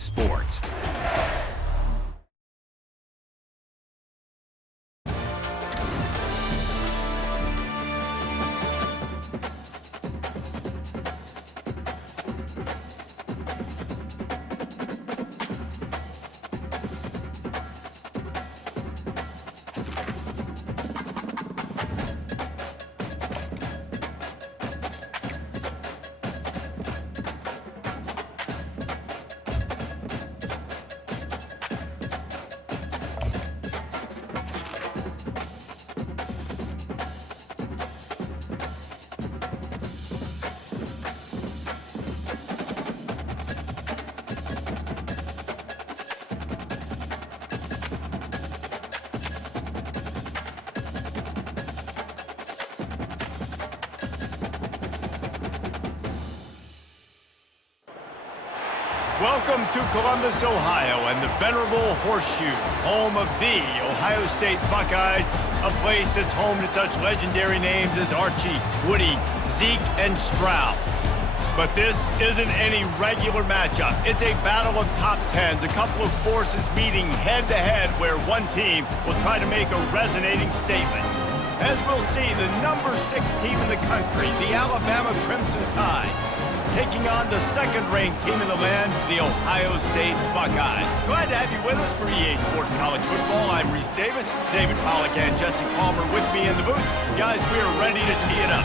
Sports. Welcome to Columbus, Ohio, and the venerable Horseshoe, home of the Ohio State Buckeyes, a place that's home to such legendary names as Archie, Woody, Zeke, and Stroud. But this isn't any regular matchup. It's a battle of top tens, a couple of forces meeting head-to-head where one team will try to make a resonating statement. As we'll see, the number 6 team in the country, the Alabama Crimson Tide, taking on the second-ranked team in the land, the Ohio State Buckeyes. Glad to have you with us for EA Sports College Football. I'm Reese Davis, David Pollack, and Jesse Palmer with me in the booth. Guys, we are ready to tee it up.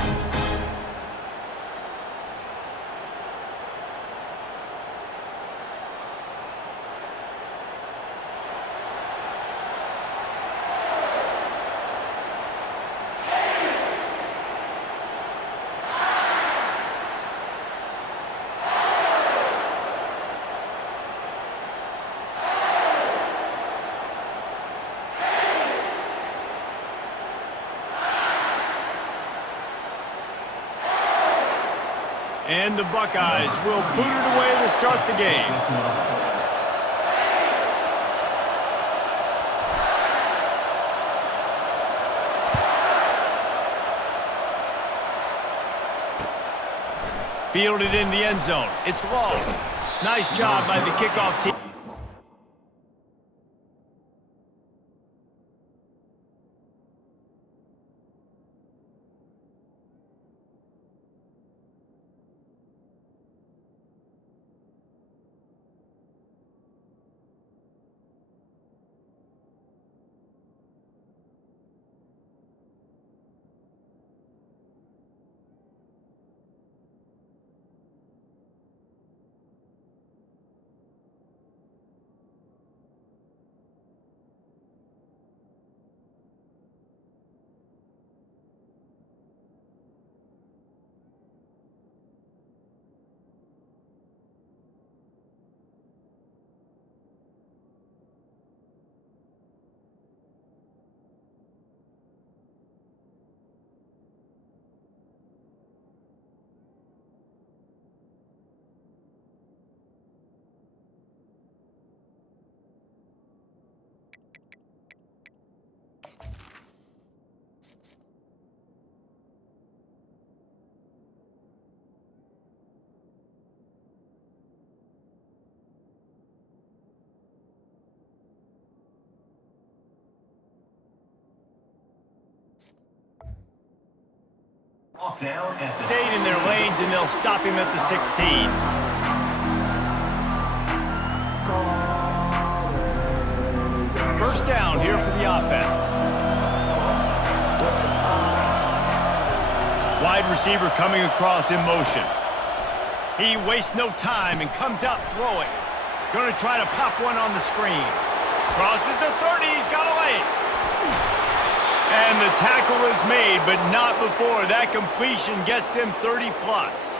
And the Buckeyes will boot it away to start the game. Fielded in the end zone. It's low. Nice job by the kickoff team. Stayed in their lanes, and they'll stop him at the 16. First down here for the offense. Wide receiver coming across in motion. He wastes no time and comes out throwing. Going to try to pop one on the screen. Crosses the 30, he's got a lane. And the tackle is made, but not before that completion gets them 30-plus.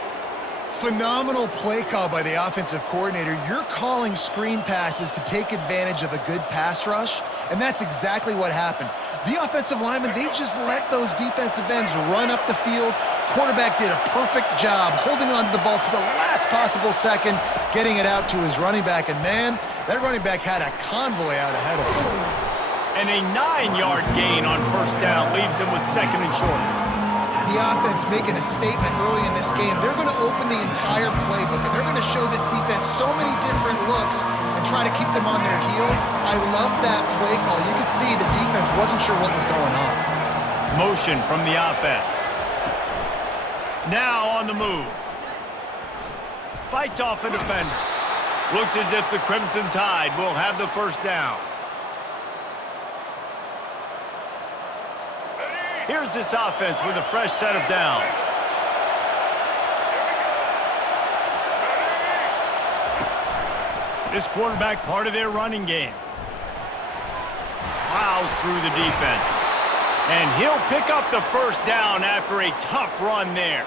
Phenomenal play call by the offensive coordinator. You're calling screen passes to take advantage of a good pass rush, and that's exactly what happened. The offensive linemen, they just let those defensive ends run up the field. Quarterback did a perfect job holding on to the ball to the last possible second, getting it out to his running back, and man, that running back had a convoy out ahead of him. And a 9-yard gain on first down leaves him with second and short. The offense making a statement early in this game. They're going to open the entire playbook, and they're going to show this defense so many different looks try to keep them on their heels. I love that play call. You could see the defense wasn't sure what was going on. Motion from the offense. Now on the move. Fights off a defender. Looks as if the Crimson Tide will have the first down. Here's this offense with a fresh set of downs. This quarterback part of their running game. Plows through the defense. And he'll pick up the first down after a tough run there.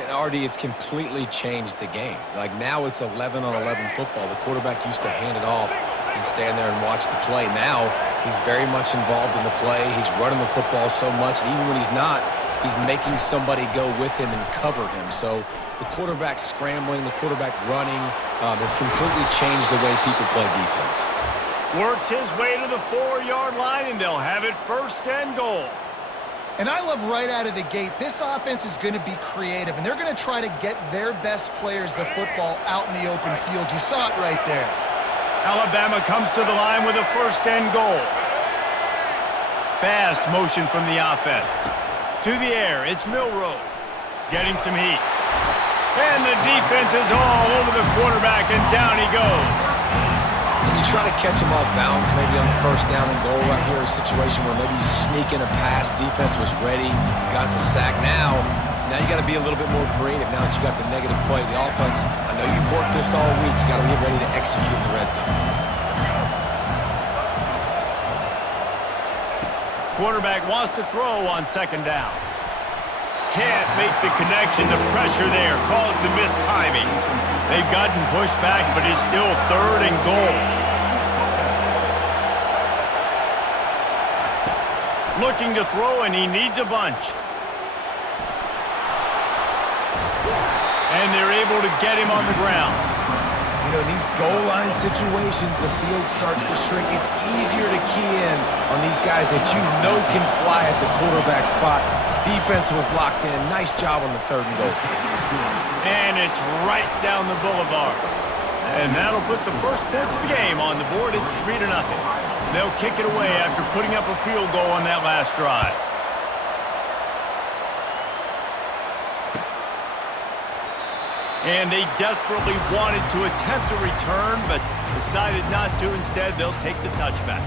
And Artie, it's completely changed the game. Like now it's 11-on-11 football. The quarterback used to hand it off and stand there and watch the play. Now he's very much involved in the play. He's running the football so much, and even when he's not, he's making somebody go with him and cover him. So the quarterback scrambling, the quarterback running has completely changed the way people play defense. Works his way to the 4-yard line, and they'll have it first and goal. And I love right out of the gate, this offense is going to be creative, and they're going to try to get their best players the football out in the open field. You saw it right there. Alabama comes to the line with a first and goal. Fast motion from the offense. To the air, it's Milroe. Getting some heat. And the defense is all over the quarterback, and down he goes. And you try to catch him off balance, maybe on first down and goal right here, a situation where maybe you sneak in a pass, defense was ready, got the sack. Now you got to be a little bit more creative now that you got the negative play. The offense, I know you've worked this all week. You got to get ready to execute in the red zone. Quarterback wants to throw on second down. Can't make the connection. The pressure there caused the missed timing. They've gotten pushed back, but it's still third and goal. Looking to throw, and he needs a bunch. And they're able to get him on the ground. You know, in these goal line situations, the field starts to shrink. It's easier to key in on these guys that you know can fly at the quarterback spot. Defense was locked in. Nice job on the third and goal. And it's right down the boulevard. And that'll put the first points of the game on the board. It's 3-0. They'll kick it away after putting up a field goal on that last drive. And they desperately wanted to attempt a return, but decided not to. Instead, they'll take the touchback.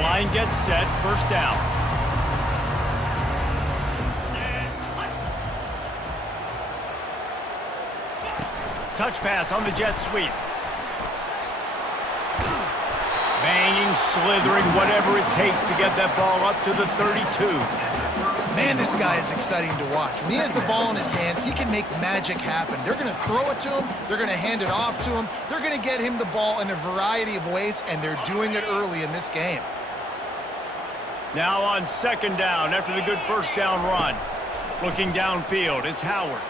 Line gets set, first down. Touch pass on the jet sweep. Banging, slithering, whatever it takes to get that ball up to the 32. Man, this guy is exciting to watch. When he has the ball in his hands, he can make magic happen. They're going to throw it to him. They're going to hand it off to him. They're going to get him the ball in a variety of ways, and they're doing it early in this game. Now on second down after the good first down run. Looking downfield, it's Howard.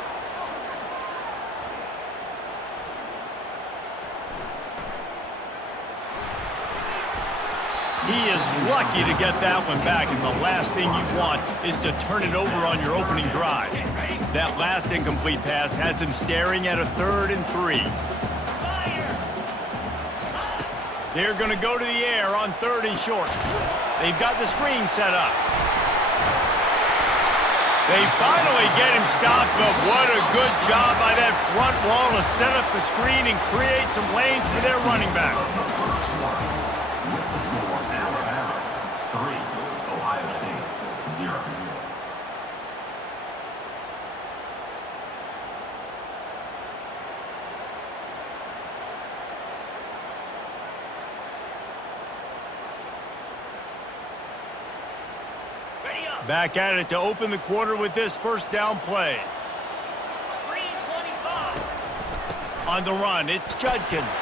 He is lucky to get that one back, and the last thing you want is to turn it over on your opening drive. That last incomplete pass has him staring at a 3rd and 3. They're going to go to the air on 3rd and short. They've got the screen set up. They finally get him stopped, but what a good job by that front wall to set up the screen and create some lanes for their running back. Back at it to open the quarter with this first down play. 3:25. On the run, it's Judkins.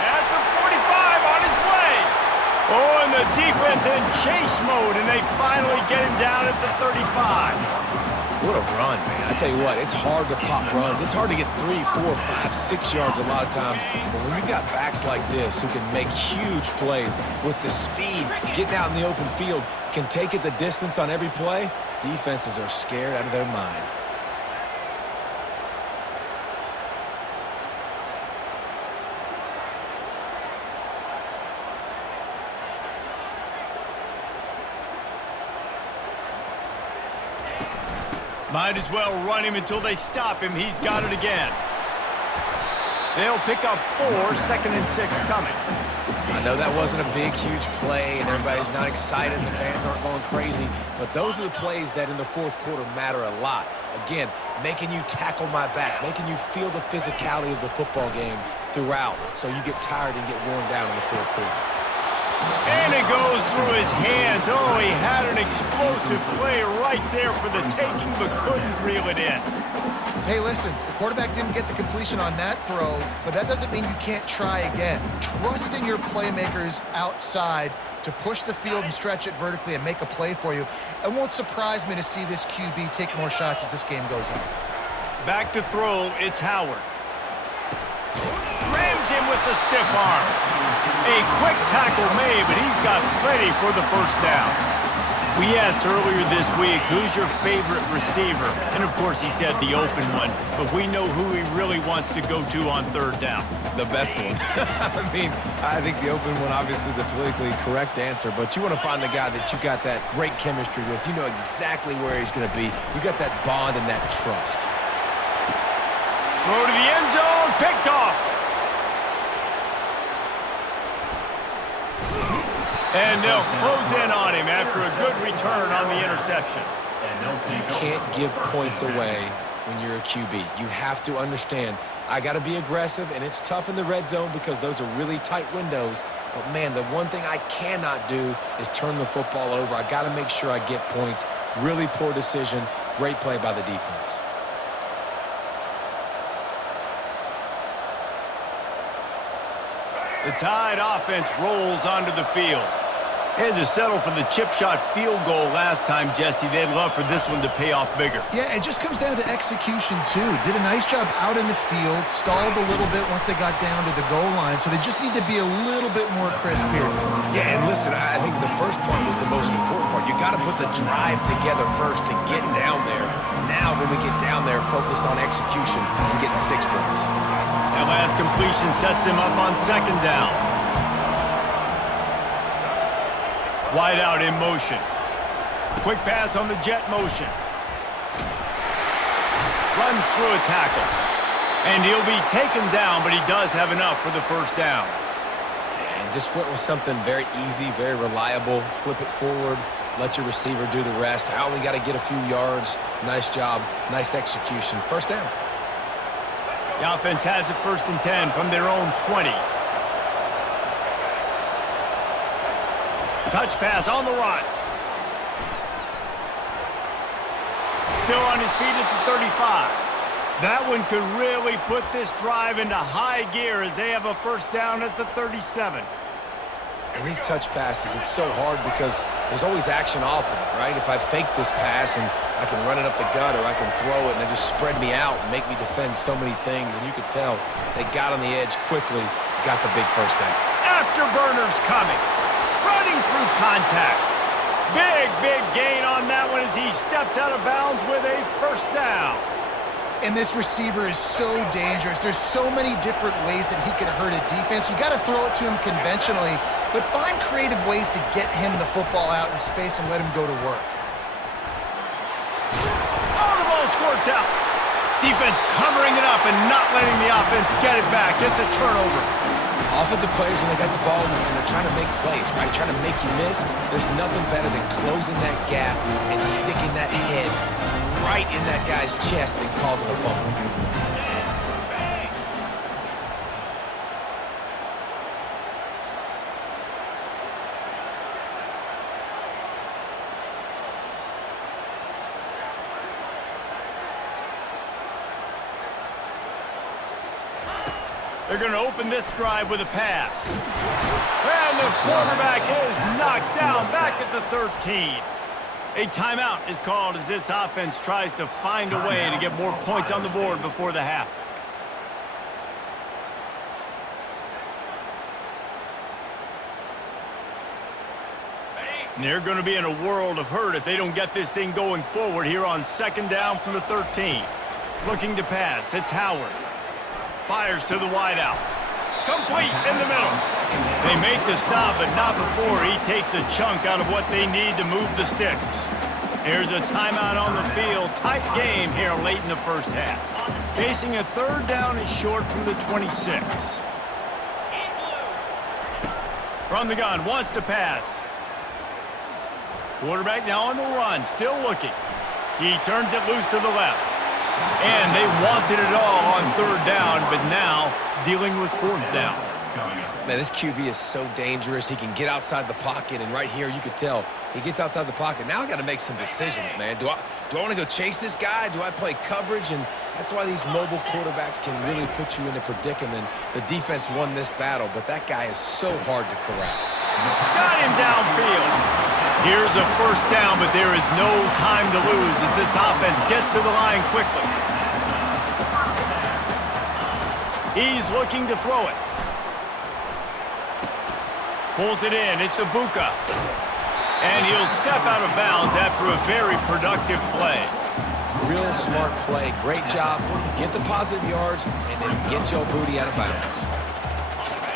At the 45, on his way. Oh, and the defense in chase mode, and they finally get him down at the 35. What a run, man. I tell you what, it's hard to pop runs. It's hard to get 3, 4, 5, 6 yards a lot of times. But when you got backs like this who can make huge plays with the speed, getting out in the open field, can take it the distance on every play, defenses are scared out of their mind. Might as well run him until they stop him. He's got it again. They'll pick up 4, 2nd and 6 coming. I know that wasn't a big, huge play, and everybody's not excited, and the fans aren't going crazy, but those are the plays that in the fourth quarter matter a lot. Again, making you tackle my back, making you feel the physicality of the football game throughout, so you get tired and get worn down in the fourth quarter. And it goes through his hands. Oh, he had an explosive play right there for the taking, but couldn't reel it in. Hey, listen, the quarterback didn't get the completion on that throw, but that doesn't mean you can't try again. Trust in your playmakers outside to push the field and stretch it vertically and make a play for you. It won't surprise me to see this QB take more shots as this game goes on. Back to throw, it's Howard. Rams him with the stiff arm. A quick tackle made, but he's got plenty for the first down. We asked earlier this week, who's your favorite receiver? And of course he said the open one, but we know who he really wants to go to on third down. The best one. I mean, I think the open one, obviously the politically correct answer, but you want to find the guy that you got that great chemistry with. You know exactly where he's going to be. You got that bond and that trust. Throw to the end zone, picked off. And they'll close in on him after a good return on the interception. You can't give points away when you're a QB. You have to understand, I got to be aggressive, and it's tough in the red zone because those are really tight windows. But, man, the one thing I cannot do is turn the football over. I got to make sure I get points. Really poor decision. Great play by the defense. The Tide offense rolls onto the field. Had to settle for the chip shot field goal last time, Jesse. They'd love for this one to pay off bigger. Yeah, it just comes down to execution, too. Did a nice job out in the field, stalled a little bit once they got down to the goal line, so they just need to be a little bit more crisp here. Yeah, and listen, I think the first part was the most important part. You got to put the drive together first to get down there. Now, when we get down there, focus on execution and getting 6 points. That last completion sets him up on second down. Wide out in motion. Quick pass on the jet motion. Runs through a tackle. And he'll be taken down, but he does have enough for the first down. And just went with something very easy, very reliable. Flip it forward. Let your receiver do the rest. I only got to get a few yards. Nice job. Nice execution. First down. The offense has it 1st and 10 from their own 20. Touch pass on the run. Still on his feet at the 35. That one could really put this drive into high gear as they have a first down at the 37. And these touch passes, it's so hard because there's always action off of it, right? If I fake this pass and I can run it up the gut or I can throw it and it just spread me out and make me defend so many things, and you could tell they got on the edge quickly, got the big first down. Afterburners coming. Running through contact. Big gain on that one as he steps out of bounds with a first down. And this receiver is so dangerous. There's so many different ways that he can hurt a defense. You got to throw it to him conventionally, but find creative ways to get him the football out in space and let him go to work. Oh, the ball squirts out. Defense covering it up and not letting the offense get it back. It's a turnover. Offensive players, when they got the ball in the hand, they're trying to make plays, right? Trying to make you miss. There's nothing better than closing that gap and sticking that head right in that guy's chest and causing a fumble. They're going to open this drive with a pass. And the quarterback is knocked down back at the 13. A timeout is called as this offense tries to find a way to get more points on the board before the half. And they're going to be in a world of hurt if they don't get this thing going forward here on second down from the 13. Looking to pass, it's Howard. Fires to the wideout. Complete in the middle. They make the stop, but not before he takes a chunk out of what they need to move the sticks. There's a timeout on the field. Tight game here late in the first half. Facing a third down is short from the 26. From the gun, wants to pass. Quarterback now on the run, still looking. He turns it loose to the left. And they wanted it all on third down, but now dealing with fourth down. Man, this QB is so dangerous. He can get outside the pocket, and right here you could tell he gets outside the pocket. Now I got to make some decisions, man. Do I want to go chase this guy? Do I play coverage? And that's why these mobile quarterbacks can really put you in a predicament. The defense won this battle, but that guy is so hard to corral. Got him downfield. Here's a first down, but there is no time to lose as this offense gets to the line quickly. He's looking to throw it. Pulls it in. It's Ibuka. And he'll step out of bounds after a very productive play. Real smart play. Great job. Get the positive yards and then get your booty out of bounds.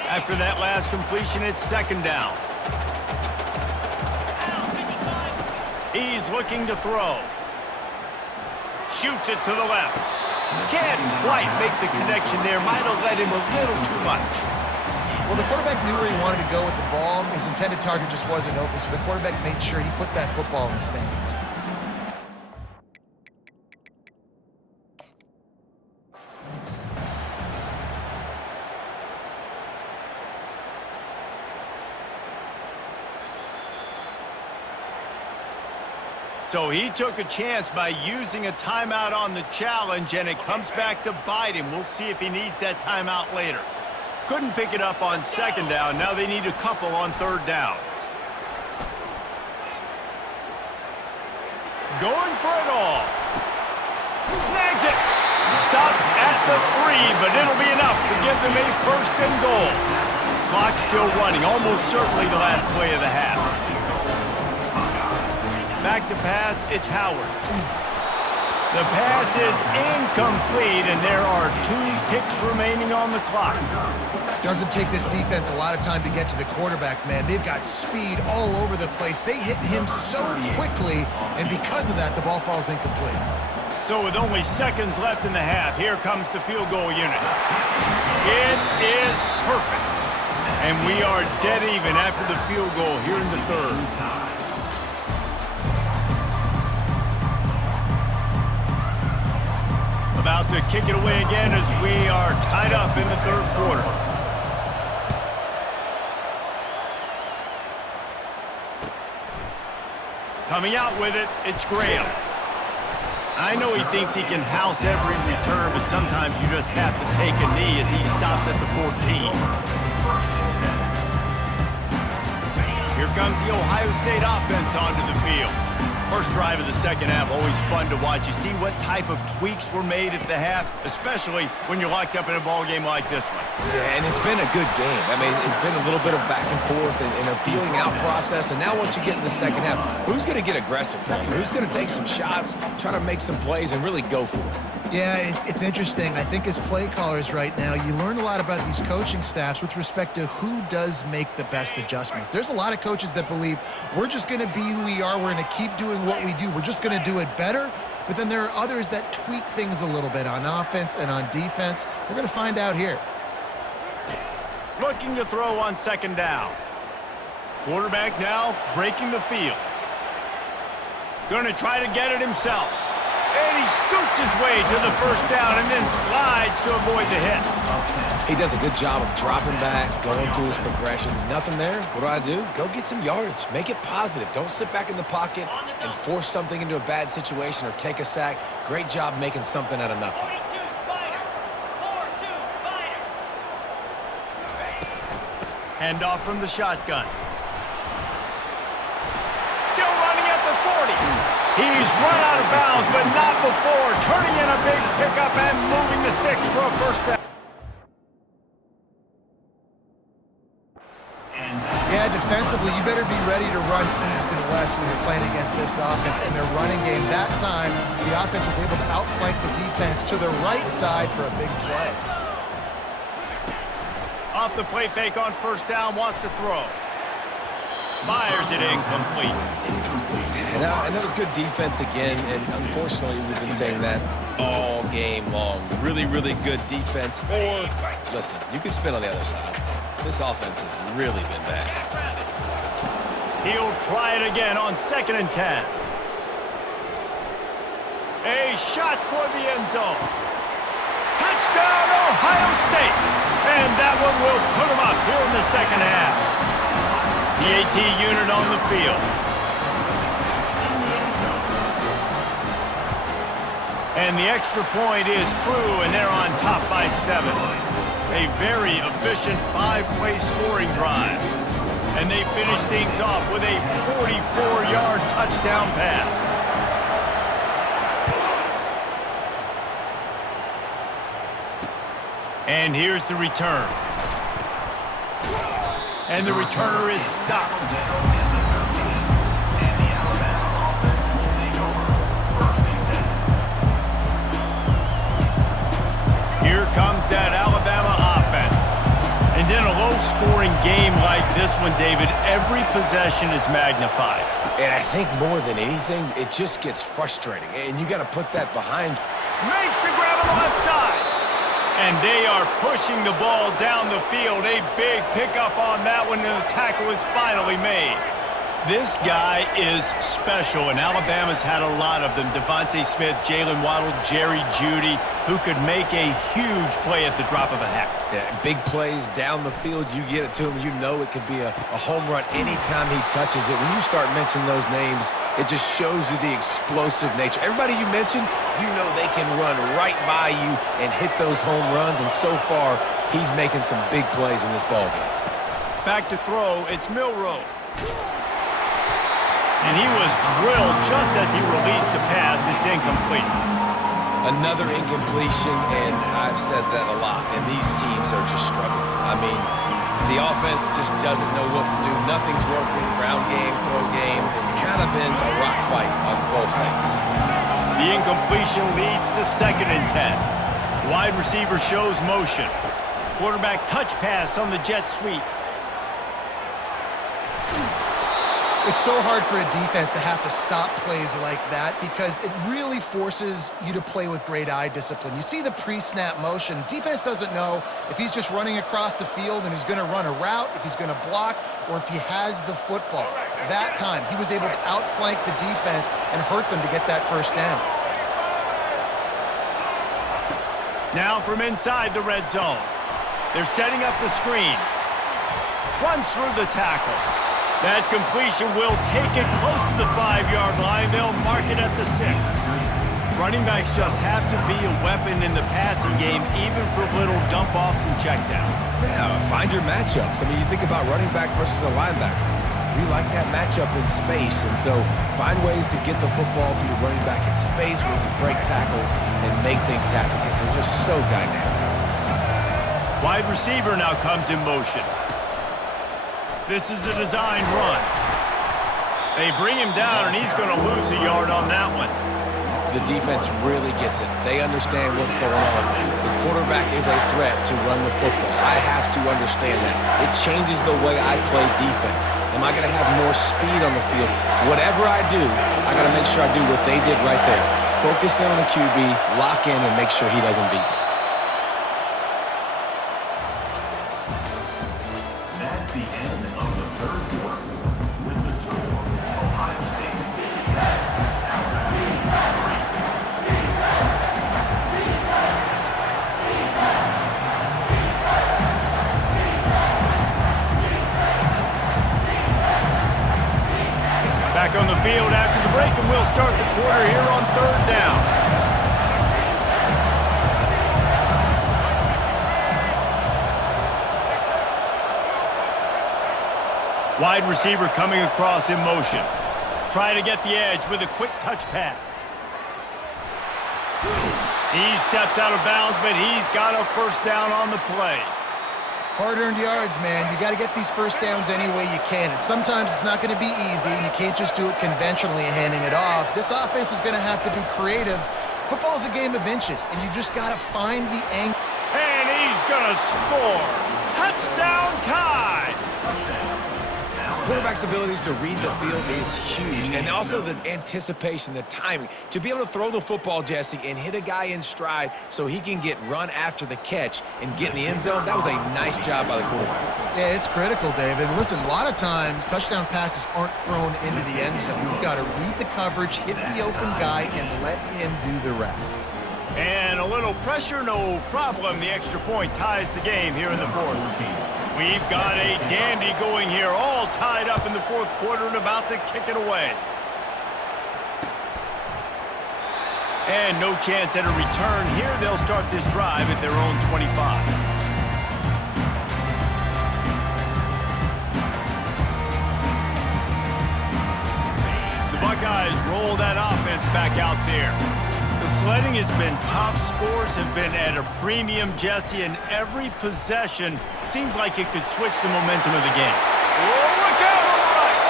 After that last completion, it's second down. He's looking to throw. Shoots it to the left. Can't quite make the connection there. Might have led him a little too much. Well, the quarterback knew where he wanted to go with the ball. His intended target just wasn't open, so the quarterback made sure he put that football in the stands. So he took a chance by using a timeout on the challenge, and it comes back to bite him. We'll see if he needs that timeout later. Couldn't pick it up on second down. Now they need a couple on third down. Going for it all. Snags it. Stopped at the 3, but it'll be enough to give them a first and goal. Clock still running, almost certainly the last play of the half. Back to pass, it's Howard. The pass is incomplete, and there are 2 ticks remaining on the clock. Doesn't take this defense a lot of time to get to the quarterback, man. They've got speed all over the place. They hit him so quickly, and because of that, the ball falls incomplete. So with only seconds left in the half, here comes the field goal unit. It is perfect. And we are dead even after the field goal here in the third. About to kick it away again as we are tied up in the third quarter. Coming out with it, it's Graham. I know he thinks he can house every return, but sometimes you just have to take a knee as he stopped at the 14. Here comes the Ohio State offense onto the field. First drive of the second half, always fun to watch. You see what type of tweaks were made at the half, especially when you're locked up in a ball game like this one. Yeah, and it's been a good game. I mean, it's been a little bit of back and forth and a feeling out process. And now once you get in the second half, who's going to get aggressive, Palmer? Who's going to take some shots, try to make some plays, and really go for it? Yeah, it's interesting. I think as play callers right now, you learn a lot about these coaching staffs with respect to who does make the best adjustments. There's a lot of coaches that believe we're just going to be who we are. We're going to keep doing what we do. We're just going to do it better. But then there are others that tweak things a little bit on offense and on defense. We're going to find out here. Looking to throw on second down. Quarterback now breaking the field. Going to try to get it himself. And he scoots his way to the first down and then slides to avoid the hit. He does a good job of dropping back, going through his progressions. Nothing there. What do? Go get some yardage. Make it positive. Don't sit back in the pocket and force something into a bad situation or take a sack. Great job making something out of nothing. Handoff from the shotgun. Still running at the 40. He's run out of bounds, but not before turning in a big pickup and moving the sticks for a first down. Yeah, defensively, you better be ready to run east and west when you're playing against this offense. In their running game, that time, the offense was able to outflank the defense to the right side for a big play. Off the play fake on first down, wants to throw. Fires it incomplete. And that was good defense again, and unfortunately, we've been saying that all game long. Really, really good defense. Or, listen, you can spin on the other side. This offense has really been bad. He'll try it again on 2nd and 10. A shot toward the end zone. Touchdown, Ohio State! And that one will put him up here in the second half. The AT unit on the field. And the extra point is true, and they're on top by 7. A very efficient 5-play scoring drive. And they finish things off with a 44-yard touchdown pass. And here's the return. And the returner is stopped. Here comes that Alabama offense. And in a low-scoring game like this one, David, every possession is magnified. And I think more than anything, it just gets frustrating. And you got to put that behind. Makes the grab on the left side. And they are pushing the ball down the field. A big pickup on that one, and the tackle is finally made. This guy is special, and Alabama's had a lot of them. Devontae Smith, Jalen Waddle, Jerry Jeudy, who could make a huge play at the drop of a hat. Yeah, big plays down the field, you get it to him, you know it could be a home run anytime he touches it. When you start mentioning those names, it just shows you the explosive nature. Everybody you mentioned, you know they can run right by you and hit those home runs, and so far, he's making some big plays in this ballgame. Back to throw, it's Milroe. And he was drilled just as he released the pass. It's incomplete. Another incompletion, and I've said that a lot, and these teams are just struggling. I mean, the offense just doesn't know what to do. Nothing's working. Ground game, throw game. It's kind of been a rock fight on both sides. The incompletion leads to 2nd and 10. Wide receiver shows motion. Quarterback touch pass on the jet sweep. It's so hard for a defense to have to stop plays like that because it really forces you to play with great eye discipline. You see the pre-snap motion. Defense doesn't know if he's just running across the field and he's going to run a route, if he's going to block, or if he has the football. That time, he was able to outflank the defense and hurt them to get that first down. Now from inside the red zone. They're setting up the screen. Runs through the tackle. That completion will take it close to the 5-yard line. They'll mark it at the 6. Running backs just have to be a weapon in the passing game, even for little dump-offs and checkdowns. Yeah, find your matchups. I mean, you think about running back versus a linebacker. We like that matchup in space, and so find ways to get the football to your running back in space where you can break tackles and make things happen because they're just so dynamic. Wide receiver now comes in motion. This is a designed run. They bring him down, and he's going to lose a yard on that one. The defense really gets it. They understand what's going on. The quarterback is a threat to run the football. I have to understand that. It changes the way I play defense. Am I going to have more speed on the field? Whatever I do, I got to make sure I do what they did right there. Focus in on the QB, lock in, and make sure he doesn't beat me. That's the end of the third quarter. With the score, Ohio State leads at Back on the field after the break, and we'll start the quarter here on 3rd down. Wide receiver coming across in motion. Try to get the edge with a quick touch pass. He steps out of bounds, but he's got a first down on the play. Hard-earned yards, man. You got to get these first downs any way you can. And sometimes it's not going to be easy, and you can't just do it conventionally and handing it off. This offense is going to have to be creative. Football's a game of inches, and you just got to find the angle. And he's going to score. Touchdown, Tide! Quarterback's abilities to read the field is huge, and also the anticipation, the timing. To be able to throw the football, Jesse, and hit a guy in stride so he can get run after the catch and get in the end zone, that was a nice job by the quarterback. Yeah, it's critical, David. Listen, a lot of times touchdown passes aren't thrown into the end zone. You've got to read the coverage, hit the open guy, and let him do the rest. And a little pressure, no problem. The extra point ties the game here in the fourth. We've got a dandy going here, all tied up in the fourth quarter and about to kick it away. And no chance at a return here. They'll start this drive at their own 25. The Buckeyes roll that offense back out there. The sledding has been tough. Scores have been at a premium, Jesse, and every possession seems like it could switch the momentum of the game. Oh, look out on the right!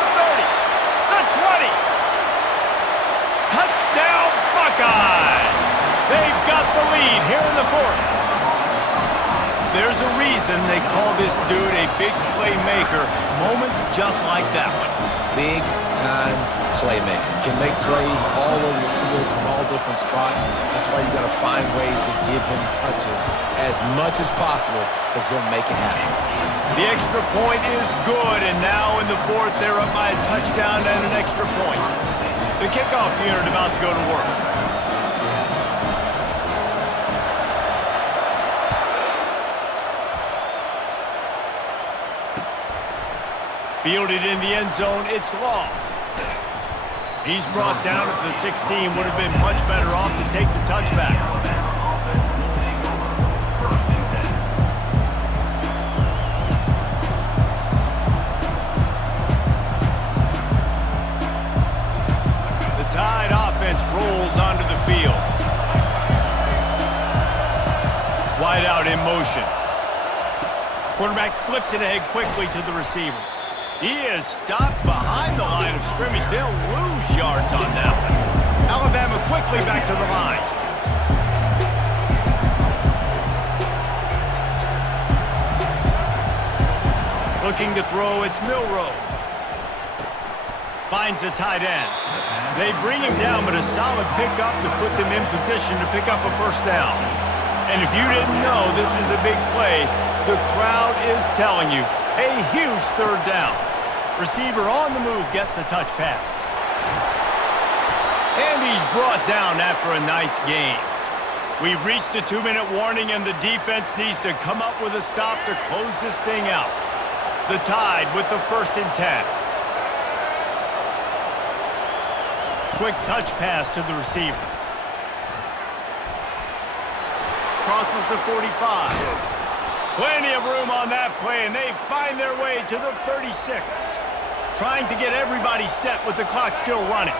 The 30, the 20! Touchdown, Buckeyes! They've got the lead here in the fourth. There's a reason they call this dude a big playmaker. Moments just like that one. Big-time playmaker. Can make plays all over the field from all different spots. That's why you got to find ways to give him touches as much as possible because he'll make it happen. The extra point is good, and now in the fourth, they're up by a touchdown and an extra point. The kickoff unit about to go to work. Fielded in the end zone, it's Law. He's brought down at the 16, would have been much better off to take the touchback. The Tide offense rolls onto the field. Wide out in motion. Quarterback flips it ahead quickly to the receiver. He is stopped behind the line of scrimmage. They'll lose yards on that one. Alabama quickly back to the line. Looking to throw, it's Milroe. Finds the tight end. They bring him down, but a solid pickup to put them in position to pick up a first down. And if you didn't know this was a big play, the crowd is telling you, a huge third down. Receiver on the move gets the touch pass. And he's brought down after a nice gain. We've reached a 2-minute warning, and the defense needs to come up with a stop to close this thing out. The Tide with the 1st and 10. Quick touch pass to the receiver. Crosses the 45. Plenty of room on that play, and they find their way to the 36. Trying to get everybody set with the clock still running.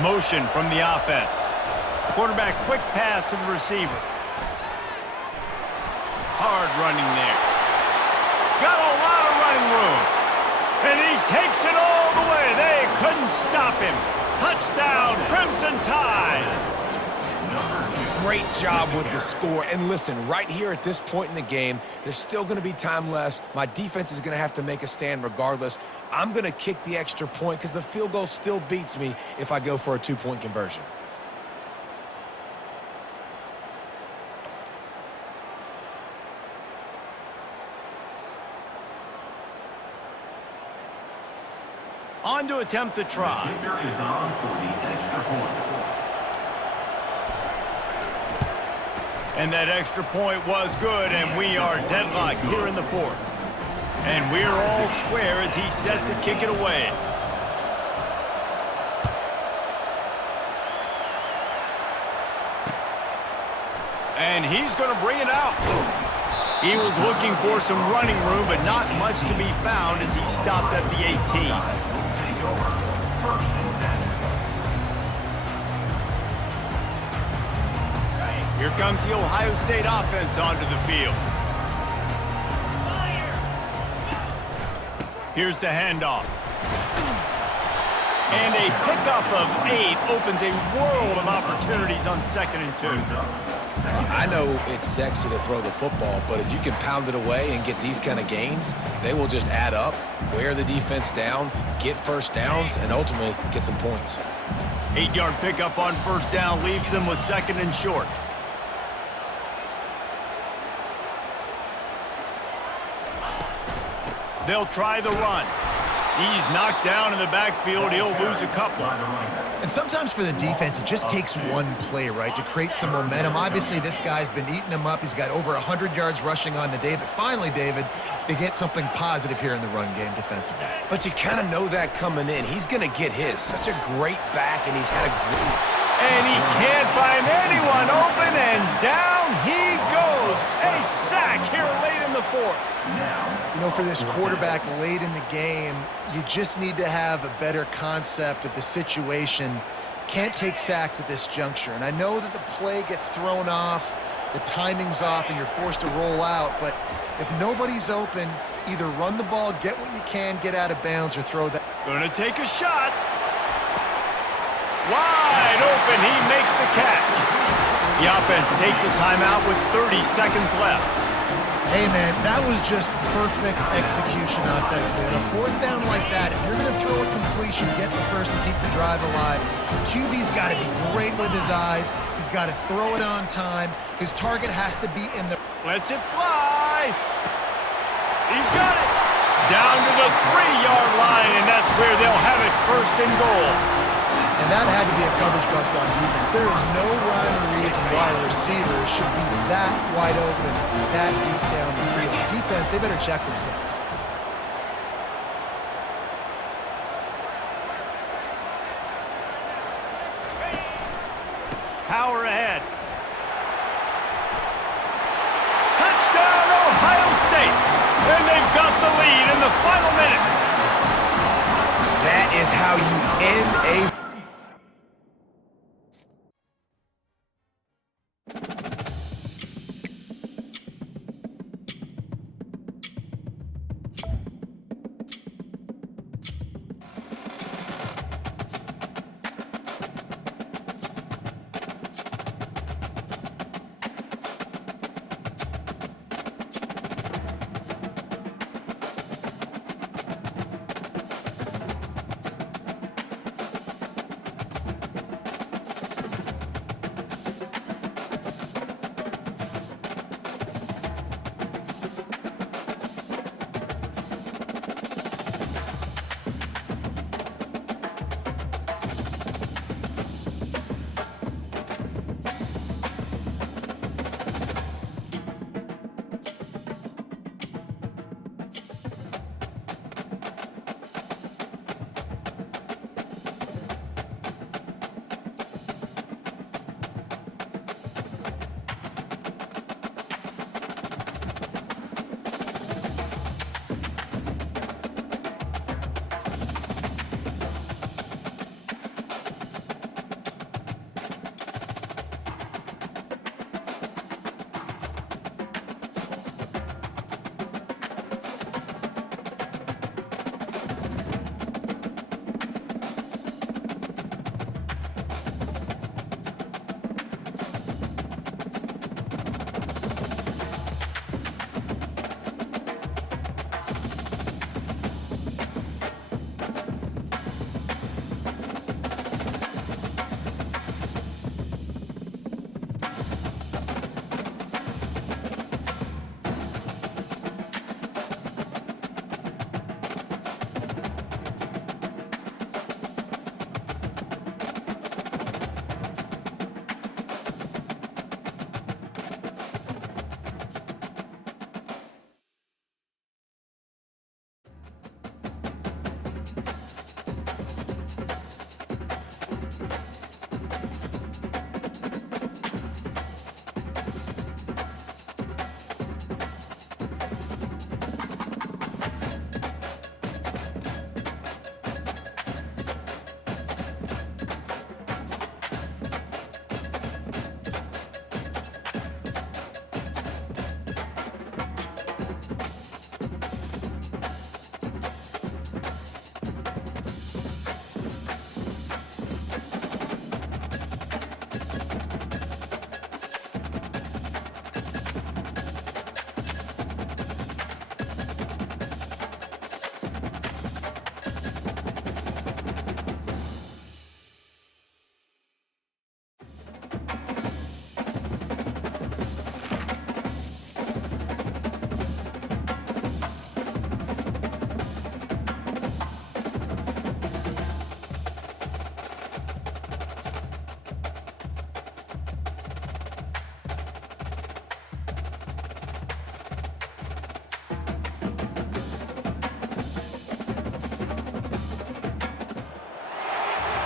Motion from the offense. Quarterback quick pass to the receiver. Hard running there. Got a lot of running room. And he takes it all the way. They couldn't stop him. Touchdown, Crimson Tide. Great job with the score. And listen, right here at this point in the game, there's still going to be time left. My defense is going to have to make a stand regardless. I'm going to kick the extra point because the field goal still beats me if I go for a 2-point conversion. On to attempt the try. The kicker is on for the extra point. And that extra point was good, and we are deadlocked here in the fourth. And we're all square as he's set to kick it away. And he's going to bring it out. He was looking for some running room, but not much to be found as he stopped at the 18. Guys will take over. First and 10. Here comes the Ohio State offense onto the field. Here's the handoff. And a pickup of 8 opens a world of opportunities on 2nd and 2. I know it's sexy to throw the football, but if you can pound it away and get these kind of gains, they will just add up, wear the defense down, get first downs, and ultimately get some points. 8-yard pickup on 1st down leaves them with 2nd and short. They'll try the run. He's knocked down in the backfield. He'll lose a couple. And sometimes for the defense, it just takes one play, right, to create some momentum. Obviously, this guy's been eating them up. He's got over 100 yards rushing on the day. But finally, David, they get something positive here in the run game defensively. But you kind of know that coming in. He's going to get his. Such a great back, and he's had a great... And he can't find anyone open, and down he goes. A sack here late in the 4th. You know, for this quarterback late in the game, you just need to have a better concept of the situation. Can't take sacks at this juncture. And I know that the play gets thrown off, the timing's off, and you're forced to roll out. But if nobody's open, either run the ball, get what you can, get out of bounds, or throw that. Gonna take a shot. Wide open, he makes the catch. The offense takes a timeout with 30 seconds left. Hey, man, that was just perfect execution offensively. On a 4th down like that, if you're going to throw a completion, get the first and keep the drive alive. QB's got to be great with his eyes. He's got to throw it on time. His target has to be in the... Lets it fly. He's got it. Down to the 3-yard line, and that's where they'll have it 1st and goal. And that had to be a coverage bust on defense. There is no rhyme or reason why a receiver should be that wide open, that deep down the field. Defense, they better check themselves. Power ahead. Touchdown, Ohio State. And they've got the lead in the final minute. That is how you end a...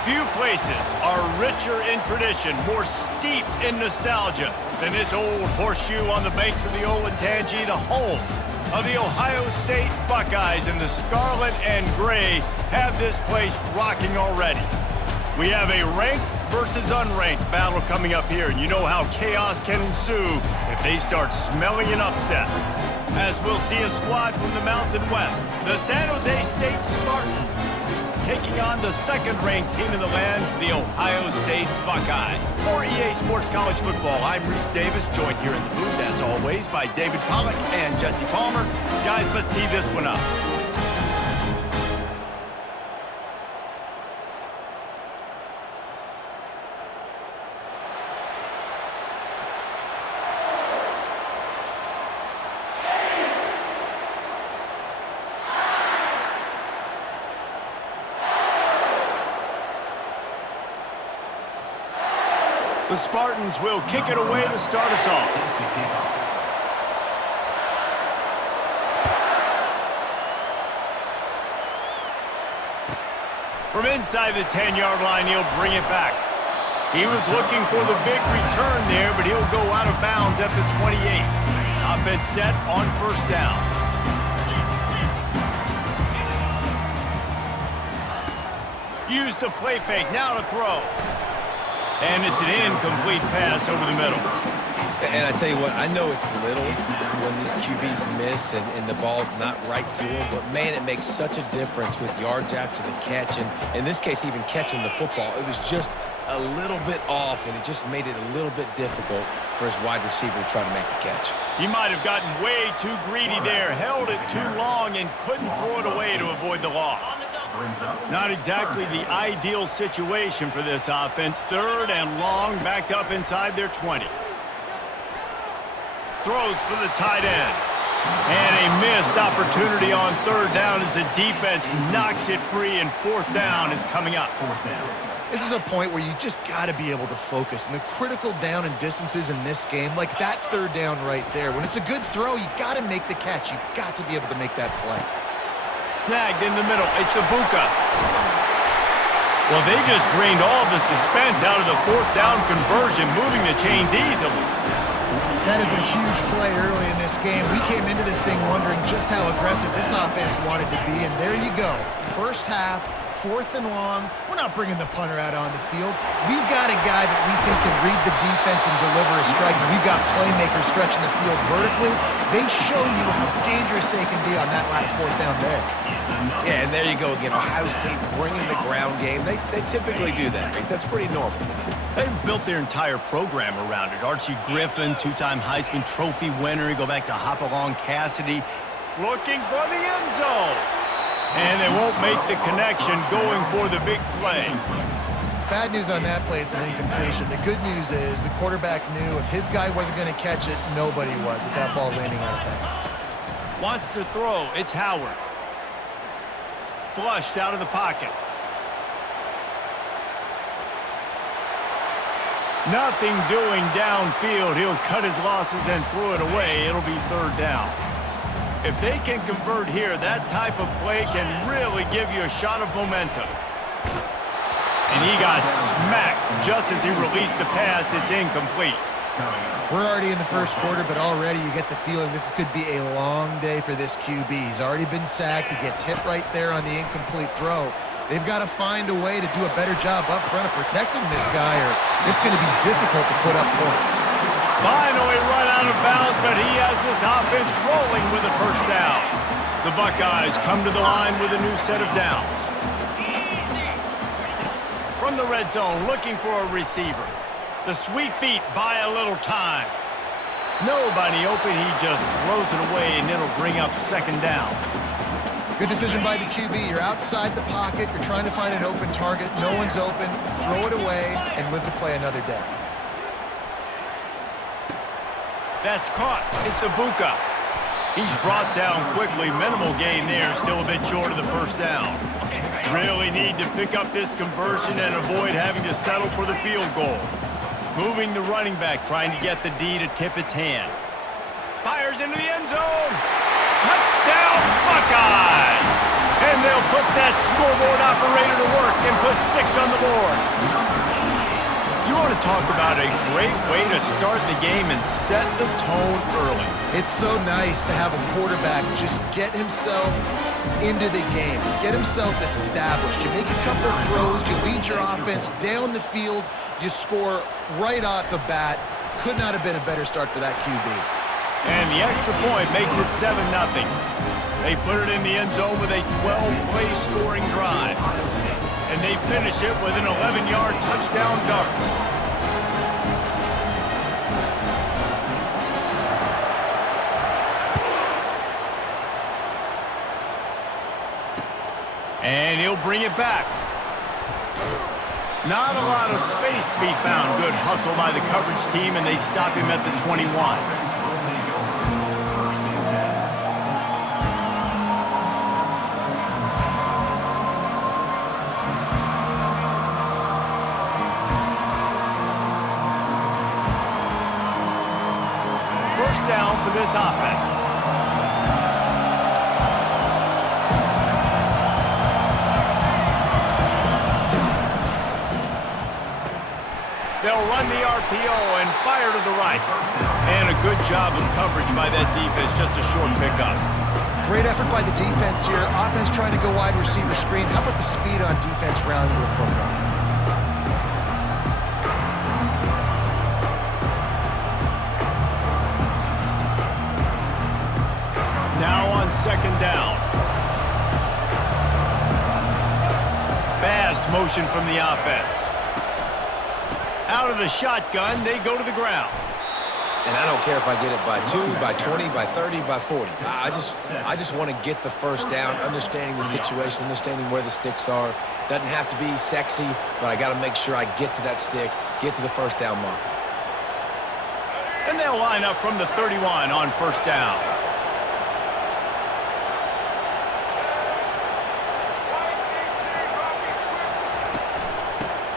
Few places are richer in tradition, more steeped in nostalgia than this old horseshoe on the banks of the Olentangy, the home of the Ohio State Buckeyes, and the scarlet and gray have this place rocking already. We have a ranked versus unranked battle coming up here, and you know how chaos can ensue if they start smelling an upset. As we'll see a squad from the Mountain West, the San Jose State Spartans, taking on the second-ranked team in the land, the Ohio State Buckeyes. For EA Sports College Football, I'm Reese Davis, joined here in the booth, as always, by David Pollack and Jesse Palmer. Guys, let's tee this one up. The Spartans will kick it away to start us off. From inside the 10-yard line, he'll bring it back. He was looking for the big return there, but he'll go out of bounds at the 28. Offense set on first down. Use the play fake, now to throw. And it's an incomplete pass over the middle. And I tell you what, I know it's little when these QBs miss and the ball's not right to them, but man, it makes such a difference with yards after the catch. And in this case, even catching the football, it was just a little bit off, and it just made it a little bit difficult for his wide receiver to try to make the catch. He might have gotten way too greedy there, held it too long, and couldn't throw it away to avoid the loss. Not exactly the ideal situation for this offense. Third and long, backed up inside their 20. Throws for the tight end. And a missed opportunity on third down as the defense knocks it free, and fourth down is coming up. This is a point where you just got to be able to focus. And the critical down and distances in this game, like that third down right there, when it's a good throw, you got to make the catch. You got to be able to make that play. Snagged in the middle. It's Ibuka. Well, they just drained all the suspense out of the fourth down conversion, moving the chains easily. That is a huge play early in this game. We came into this thing wondering just how aggressive this offense wanted to be, and there you go. First half, fourth and long. We're not bringing the punter out on the field. We've got a guy that we think can read the defense and deliver a strike, and we've got playmakers stretching the field vertically. They show you how dangerous they can be on that last fourth down there. Yeah, and there you go again. Ohio State bringing the ground game. They typically do that. That's pretty normal. They've built their entire program around it. Archie Griffin, two-time Heisman Trophy winner. You go back to Hopalong Cassidy, looking for the end zone. And they won't make the connection, going for the big play. Bad news on that play, it's an incompletion. The good news is the quarterback knew if his guy wasn't going to catch it, nobody was with that ball landing out of bounds. Wants to throw. It's Howard. Flushed out of the pocket. Nothing doing downfield. He'll cut his losses and throw it away. It'll be third down. If they can convert here, that type of play can really give you a shot of momentum. And he got smacked just as he released the pass. It's incomplete. We're already in the first quarter, but already you get the feeling this could be a long day for this QB. He's already been sacked. He gets hit right there on the incomplete throw. They've got to find a way to do a better job up front of protecting this guy, or it's going to be difficult to put up points. Finally run out of bounds, but he has this offense rolling with a first down. The Buckeyes come to the line with a new set of downs. From the red zone, looking for a receiver. The sweet feet buy a little time. Nobody open, he just throws it away, and it'll bring up second down. Good decision by the QB. You're outside the pocket. You're trying to find an open target. No one's open. Throw it away and live to play another day. That's caught. It's Ibuka. He's brought down quickly. Minimal gain there. Still a bit short of the first down. Really need to pick up this conversion and avoid having to settle for the field goal. Moving the running back, trying to get the D to tip its hand. Fires into the end zone. Touchdown, Buckeyes! And they'll put that scoreboard operator to work and put 6 on the board. You want to talk about a great way to start the game and set the tone early. It's so nice to have a quarterback just get himself into the game, get himself established. You make a couple of throws, you lead your offense down the field, you score right off the bat. Could not have been a better start for that QB. And the extra point makes it 7-0. They put it in the end zone with a 12-play scoring drive. And they finish it with an 11-yard touchdown dart. And he'll bring it back. Not a lot of space to be found. Good hustle by the coverage team, and they stop him at the 21. Down for this offense. They'll run the RPO and fire to the right. And a good job of coverage by that defense, just a short pickup. Great effort by the defense here. Offense trying to go wide receiver screen. How about the speed on defense rounding the football? Second down. Fast motion from the offense. Out of the shotgun, they go to the ground. And I don't care if I get it by 2, by 20, by 30, by 40. I just want to get the first down, understanding the situation, understanding where the sticks are. Doesn't have to be sexy, but I got to make sure I get to that stick, get to the first down mark. And they'll line up from the 31 on first down.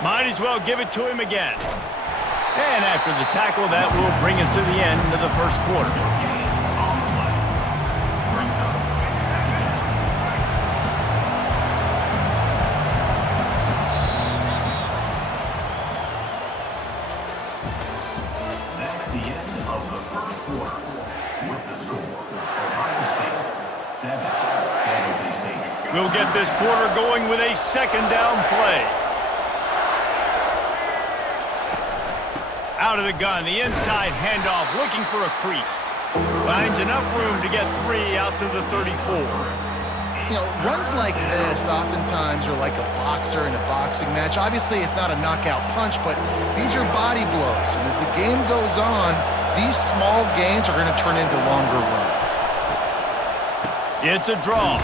Might as well give it to him again. And after the tackle, that will bring us to the end of the first quarter. That's the end of the first quarter. With the score, Ohio State 7, San Jose State. We'll get this quarter going with a second down play. Out of the gun, the inside handoff, looking for a crease. Finds enough room to get 3 out to the 34. You know, runs like this oftentimes are like a boxer in a boxing match. Obviously, it's not a knockout punch, but these are body blows. And as the game goes on, these small gains are going to turn into longer runs. It's a draw.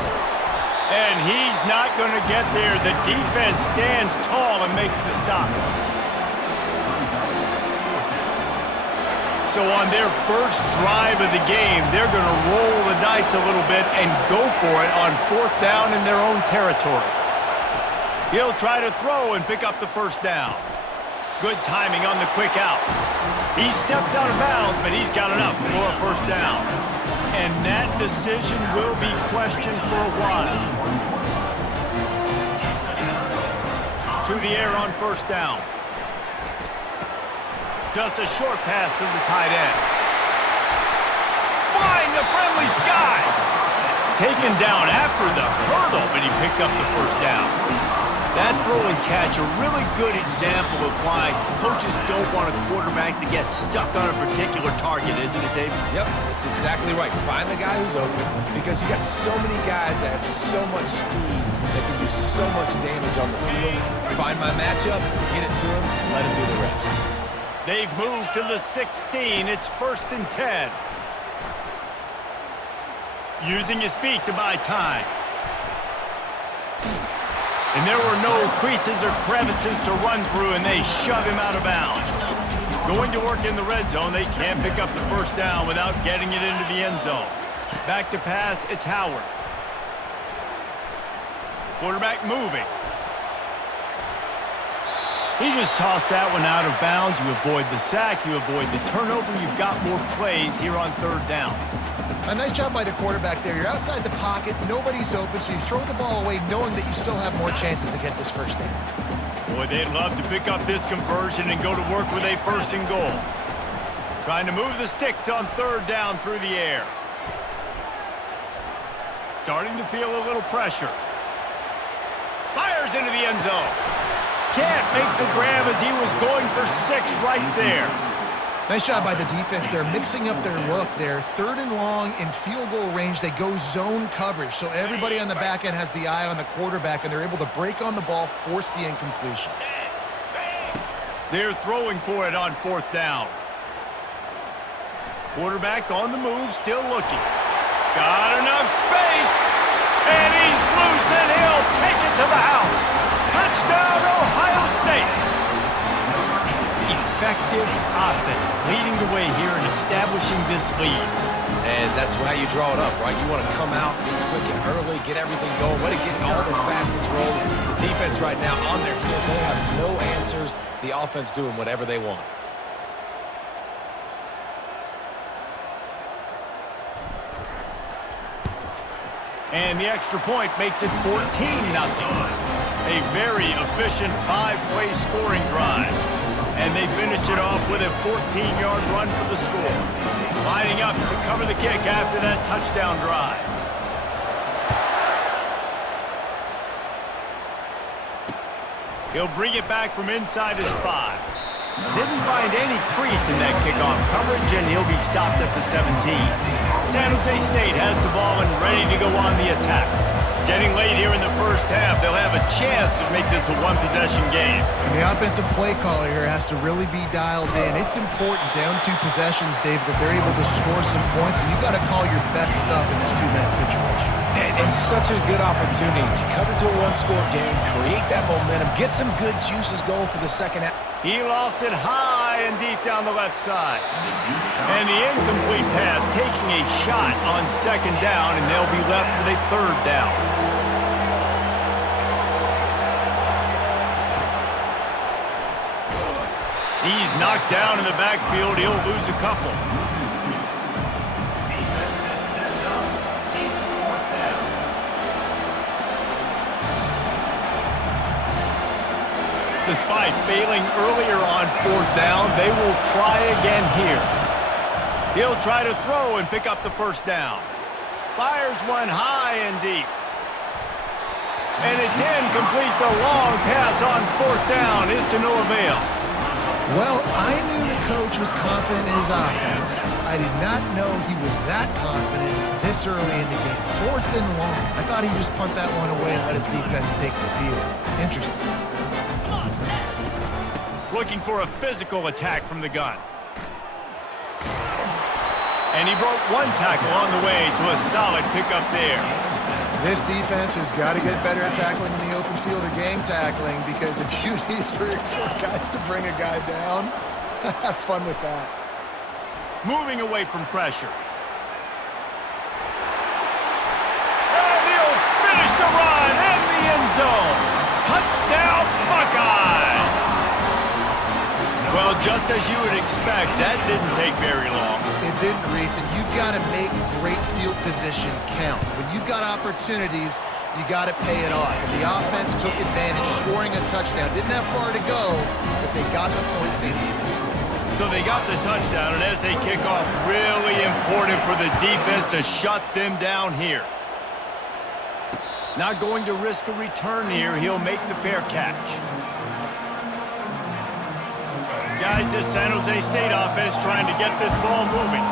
And he's not going to get there. The defense stands tall and makes the stop. So on their first drive of the game, they're going to roll the dice a little bit and go for it on fourth down in their own territory. He'll try to throw and pick up the first down. Good timing on the quick out. He steps out of bounds, but he's got enough for a first down. And that decision will be questioned for a while. To the air on first down. Just a short pass to the tight end. Flying the friendly skies. Taken down after the hurdle, but he picked up the first down. That throw and catch, a really good example of why coaches don't want a quarterback to get stuck on a particular target, isn't it, Dave? Yep, that's exactly right. Find the guy who's open, because you got so many guys that have so much speed that can do so much damage on the field. Find my matchup, get it to him, let him do the rest. They've moved to the 16. It's 1st and 10. Using his feet to buy time. And there were no creases or crevices to run through, and they shove him out of bounds. Going to work in the red zone, they can't pick up the first down without getting it into the end zone. Back to pass, it's Howard. Quarterback moving. He just tossed that one out of bounds. You avoid the sack, you avoid the turnover. You've got more plays here on third down. A nice job by the quarterback there. You're outside the pocket, nobody's open, so you throw the ball away knowing that you still have more chances to get this first down. Boy, they'd love to pick up this conversion and go to work with a first and goal. Trying to move the sticks on third down through the air. Starting to feel a little pressure. Fires into the end zone. Can't make the grab as he was going for 6 right there. Nice job by the defense. They're mixing up their look. They're third and long in field goal range. They go zone coverage, so everybody on the back end has the eye on the quarterback, and they're able to break on the ball, force the incompletion. They're throwing for it on fourth down. Quarterback on the move, still looking. Got enough space, and he's loose, and he'll take it to the house. Touchdown, Ohio State. Effective offense, leading the way here and establishing this lead. And that's how you draw it up, right? You want to come out, be clicking early, get everything going, want to get all the facets rolling. The defense right now on their heels, they have no answers. The offense doing whatever they want. And the extra point makes it 14-0. A very efficient 5-play scoring drive. And they finished it off with a 14-yard run for the score. Lining up to cover the kick after that touchdown drive. He'll bring it back from inside his 5. Didn't find any crease in that kickoff coverage, and he'll be stopped at the 17. San Jose State has the ball and ready to go on the attack. Getting late here in the first half, they'll have a chance to make this a one-possession game. And the offensive play caller here has to really be dialed in. It's important down 2 possessions, David, that they're able to score some points, and you got to call your best stuff in this 2-minute situation. And such a good opportunity to cut into a one-score game, create that momentum, get some good juices going for the second half. He lofts it high and deep down the left side. And the incomplete pass taking a shot on second down, and they'll be left with a third down. He's knocked down in the backfield. He'll lose a couple. Despite failing earlier on fourth down, they will try again here. He'll try to throw and pick up the first down. Fires one high and deep. And it's incomplete. The long pass on fourth down is to no avail. Well, I knew the coach was confident in his offense. I did not know he was that confident this early in the game. Fourth and long. I thought he'd just punt that one away and let his defense take the field. Interesting. Looking for a physical attack from the gun. And he broke one tackle on the way to a solid pickup there. This defense has got to get better at tackling in the open field or game tackling, because if you need 3 or 4 guys to bring a guy down, have fun with that. Moving away from pressure. And he'll finish the run in the end zone. Touchdown, Buckeyes! Well, just as you would expect, that didn't take very long. It didn't, Reese, and you've got to make great field position count. When you've got opportunities, you got to pay it off. And the offense took advantage, scoring a touchdown. Didn't have far to go, but they got the points they needed. So they got the touchdown, and as they kick off, really important for the defense to shut them down here. Not going to risk a return here. He'll make the fair catch. Guys, this San Jose State offense trying to get this ball moving.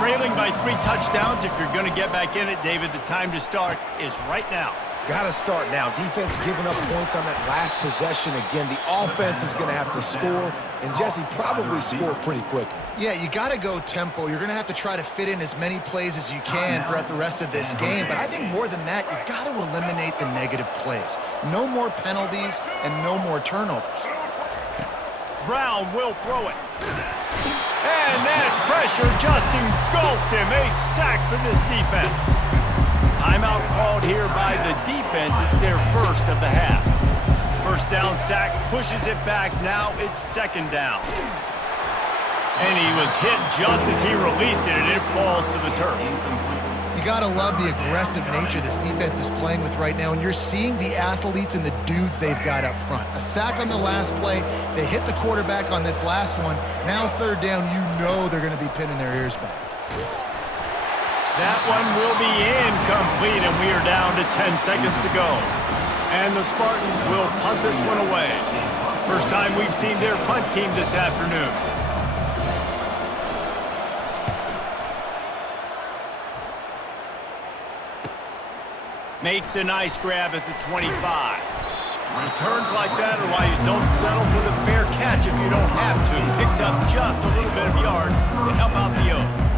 Trailing by 3 touchdowns. If you're going to get back in it, David, the time to start is right now. Got to start now. Defense giving up points on that last possession. Again, the offense is going to have to score, and Jesse probably score pretty quickly. Yeah, you got to go tempo. You're going to have to try to fit in as many plays as you can throughout the rest of this game. But I think more than that, you got to eliminate the negative plays. No more penalties and no more turnovers. Brown will throw it. And that pressure just engulfed him. A sack for this defense. Timeout called here by the defense. It's their first of the half. first down sack pushes it back. Now it's second down. And he was hit just as he released it, and it falls to the turf. You got to love the aggressive nature this defense is playing with right now, and you're seeing the athletes and the dudes they've got up front. A sack on the last play. They hit the quarterback on this last one. Now third down, you know they're going to be pinning their ears back. That one will be incomplete, and we are down to 10 seconds to go. And the Spartans will punt this one away. First time we've seen their punt team this afternoon. Makes a nice grab at the 25. Returns like that are why you don't settle for the fair catch if you don't have to. Picks up just a little bit of yards to help out the O.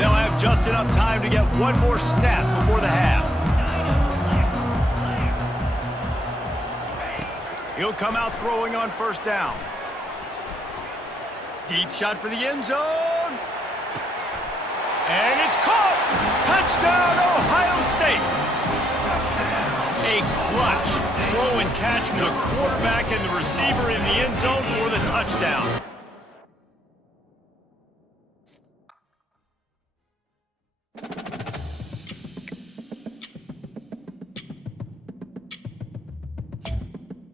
They'll have just enough time to get one more snap before the half. He'll come out throwing on first down. Deep shot for the end zone. And it's caught! Touchdown, Ohio State! A clutch throw and catch from the quarterback and the receiver in the end zone for the touchdown.